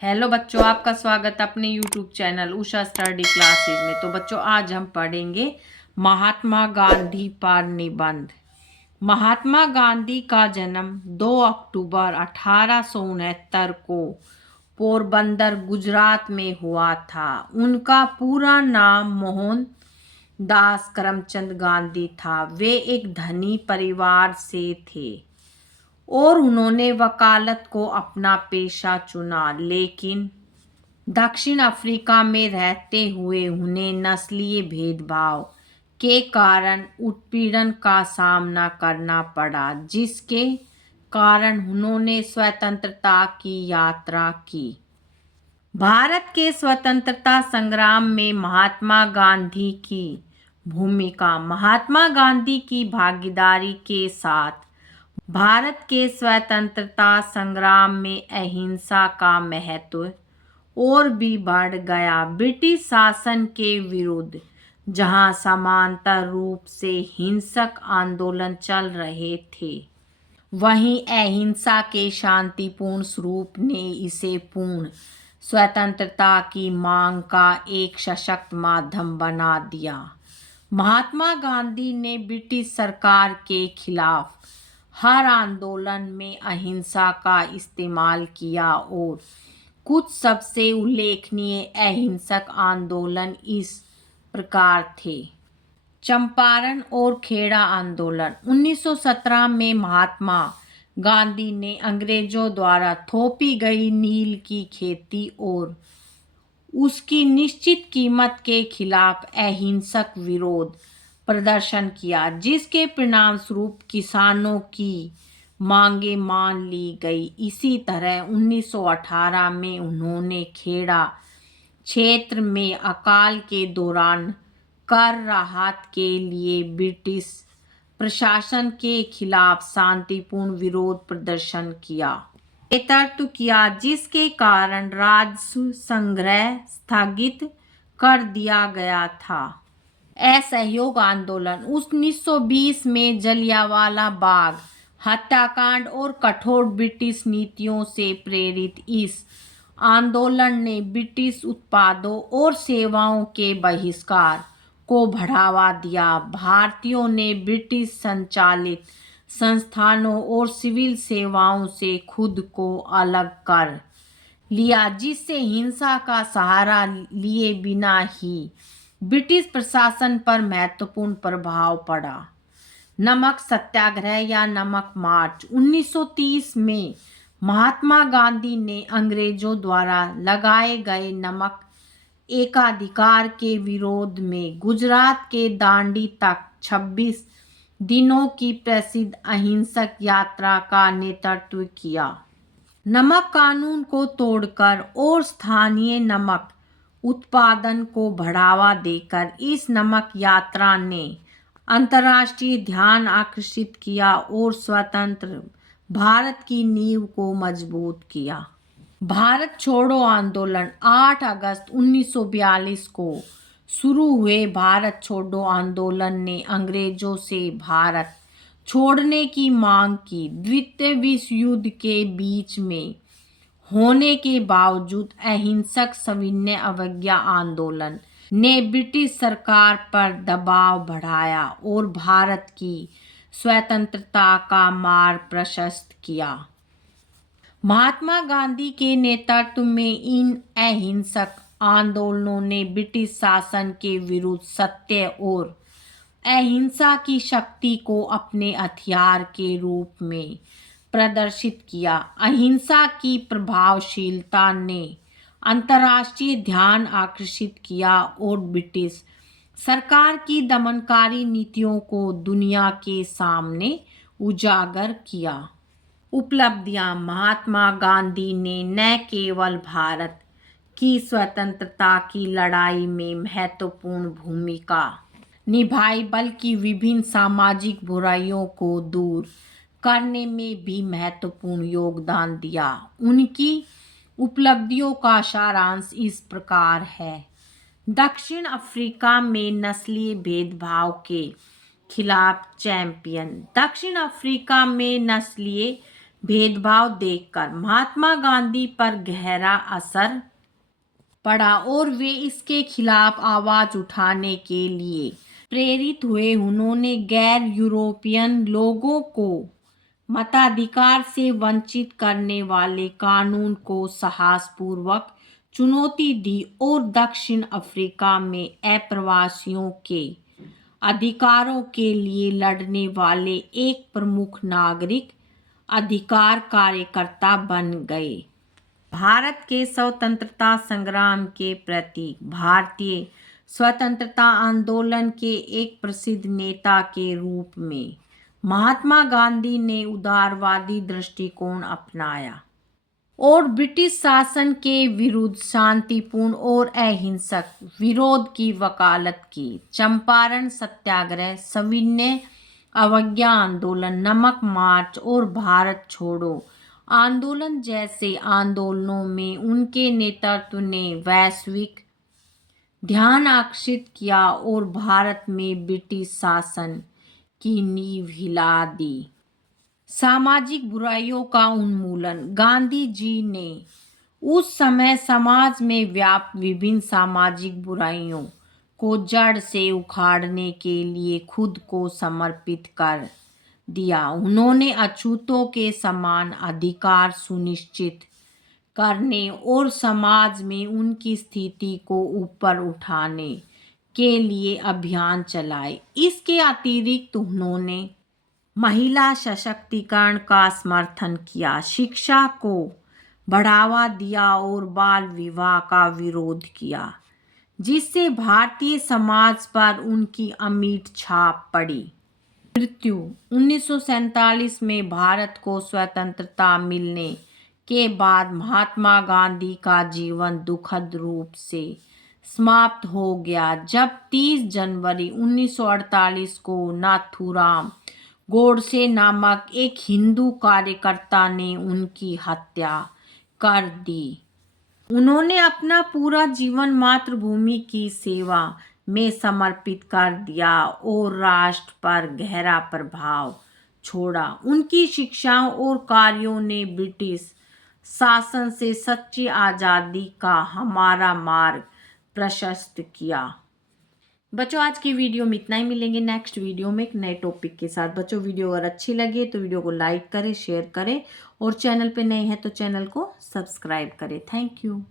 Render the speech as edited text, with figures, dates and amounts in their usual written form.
Hello बच्चों, आपका स्वागत अपने YouTube channel Usha study classes में। तो बच्चों, आज हम पढ़ेंगे महात्मा गांधी पर निबंध। महात्मा गांधी का जन्म 2 अक्टूबर 1869 को पोरबंदर, गुजरात में हुआ था। उनका पूरा नाम मोहन दास करमचंद गांधी था। वे एक धनी परिवार से थे और उन्होंने वकालत को अपना पेशा चुना, लेकिन दक्षिण अफ्रीका में रहते हुए उन्हें नस्लीय भेदभाव के कारण उत्पीड़न का सामना करना पड़ा, जिसके कारण उन्होंने स्वतंत्रता की यात्रा की। भारत के स्वतंत्रता संग्राम में महात्मा गांधी की भूमिका। महात्मा गांधी की भागीदारी के साथ भारत के स्वतंत्रता संग्राम में अहिंसा का महत्व और भी बढ़ गया। ब्रिटिश शासन के विरुद्ध जहां समांतर रूप से हिंसक आंदोलन चल रहे थे, वहीं अहिंसा के शांतिपूर्ण स्वरूप ने इसे पूर्ण स्वतंत्रता की मांग का एक सशक्त माध्यम बना दिया। महात्मा गांधी ने ब्रिटिश सरकार के खिलाफ हर आंदोलन में अहिंसा का इस्तेमाल किया और कुछ सबसे उल्लेखनीय अहिंसक आंदोलन इस प्रकार थे। चंपारण और खेड़ा आंदोलन। 1917 में महात्मा गांधी ने अंग्रेजों द्वारा थोपी गई नील की खेती और उसकी निश्चित कीमत के खिलाफ अहिंसक विरोध प्रदर्शन किया, जिसके परिणाम स्वरूप किसानों की मांगे मान ली गई। इसी तरह 1918 में उन्होंने खेड़ा क्षेत्र में अकाल के दौरान कर राहत के लिए ब्रिटिश प्रशासन के खिलाफ शांतिपूर्ण विरोध प्रदर्शन किया, नेतृत्व किया, जिसके कारण राजस्व संग्रह स्थगित कर दिया गया था। असहयोग आंदोलन। 1920 में जलियांवाला बाग हत्याकांड और कठोर ब्रिटिश नीतियों से प्रेरित इस आंदोलन ने ब्रिटिश उत्पादों और सेवाओं के बहिष्कार को बढ़ावा दिया। भारतीयों ने ब्रिटिश संचालित संस्थानों और सिविल सेवाओं से खुद को अलग कर लिया, जिससे हिंसा का सहारा लिए बिना ही ब्रिटिश प्रशासन पर महत्वपूर्ण प्रभाव पड़ा। नमक सत्याग्रह या नमक मार्च। 1930 में महात्मा गांधी ने अंग्रेजों द्वारा लगाए गए नमक एकाधिकार के विरोध में गुजरात के दांडी तक 26 दिनों की प्रसिद्ध अहिंसक यात्रा का नेतृत्व किया। नमक कानून को तोड़कर और स्थानीय नमक उत्पादन को बढ़ावा देकर इस नमक यात्रा ने अंतर्राष्ट्रीय ध्यान आकर्षित किया और स्वतंत्र भारत की नींव को मजबूत किया। भारत छोड़ो आंदोलन। 8 अगस्त 1942 को शुरू हुए भारत छोड़ो आंदोलन ने अंग्रेजों से भारत छोड़ने की मांग की। द्वितीय विश्व युद्ध के बीच में होने के बावजूद अहिंसक सविनय अवज्ञा आंदोलन ने ब्रिटिश सरकार पर दबाव बढ़ाया और भारत की स्वतंत्रता का मार्ग प्रशस्त किया। महात्मा गांधी के नेतृत्व में इन अहिंसक आंदोलनों ने ब्रिटिश शासन के विरुद्ध सत्य और अहिंसा की शक्ति को अपने हथियार के रूप में प्रदर्शित किया। अहिंसा की प्रभावशीलता ने अंतर्राष्ट्रीय ध्यान आकर्षित किया और ब्रिटिश सरकार की दमनकारी नीतियों को दुनिया के सामने उजागर किया। उपलब्धियां। महात्मा गांधी ने न केवल भारत की स्वतंत्रता की लड़ाई में महत्वपूर्ण भूमिका निभाई, बल्कि विभिन्न सामाजिक बुराइयों को दूर करने में भी महत्वपूर्ण योगदान दिया। उनकी उपलब्धियों का सारांश इस प्रकार है। दक्षिण अफ्रीका में नस्लीय भेदभाव के खिलाफ चैंपियन। दक्षिण अफ्रीका में नस्लीय भेदभाव देखकर महात्मा गांधी पर गहरा असर पड़ा और वे इसके खिलाफ आवाज उठाने के लिए प्रेरित हुए। उन्होंने गैर यूरोपियन लोगों को मताधिकार से वंचित करने वाले कानून को साहसपूर्वक चुनौती दी और दक्षिण अफ्रीका में अप्रवासियों के अधिकारों के लिए लड़ने वाले एक प्रमुख नागरिक अधिकार कार्यकर्ता बन गए। भारत के स्वतंत्रता संग्राम के प्रति भारतीय स्वतंत्रता आंदोलन के एक प्रसिद्ध नेता के रूप में महात्मा गांधी ने उदारवादी दृष्टिकोण अपनाया और ब्रिटिश शासन के विरुद्ध शांतिपूर्ण और अहिंसक विरोध की वकालत की। चंपारण सत्याग्रह, सविनय अवज्ञा आंदोलन, नमक मार्च और भारत छोड़ो आंदोलन जैसे आंदोलनों में उनके नेतृत्व ने वैश्विक ध्यान आकर्षित किया और भारत में ब्रिटिश शासन की नींव हिला दी। सामाजिक बुराइयों का उन्मूलन, गांधी जी ने उस समय समाज में व्याप्त विभिन्न सामाजिक बुराइयों को जड़ से उखाड़ने के लिए खुद को समर्पित कर दिया। उन्होंने अछूतों के समान अधिकार सुनिश्चित करने और समाज में उनकी स्थिति को ऊपर उठाने के लिए अभियान चलाए। इसके अतिरिक्त उन्होंने महिला सशक्तिकरण का समर्थन किया, शिक्षा को बढ़ावा दिया और बाल विवाह का विरोध किया, जिससे भारतीय समाज पर उनकी अमिट छाप पड़ी। मृत्यु 1947 में भारत को स्वतंत्रता मिलने के बाद महात्मा गांधी का जीवन दुखद रूप से समाप्त हो गया, जब 30 जनवरी 1948 को नाथूराम गोडसे नामक एक हिंदू कार्यकर्ता ने उनकी हत्या कर दी। उन्होंने अपना पूरा जीवन मातृभूमि की सेवा में समर्पित कर दिया और राष्ट्र पर गहरा प्रभाव छोड़ा। उनकी शिक्षाओं और कार्यों ने ब्रिटिश शासन से सच्ची आज़ादी का हमारा मार्ग प्रशस्त किया। बच्चों, आज की वीडियो में इतना ही। मिलेंगे नेक्स्ट वीडियो में एक नए टॉपिक के साथ। बच्चों, वीडियो अगर अच्छी लगे तो वीडियो को लाइक करें, शेयर करें और चैनल पे नए हैं तो चैनल को सब्सक्राइब करें। Thank you.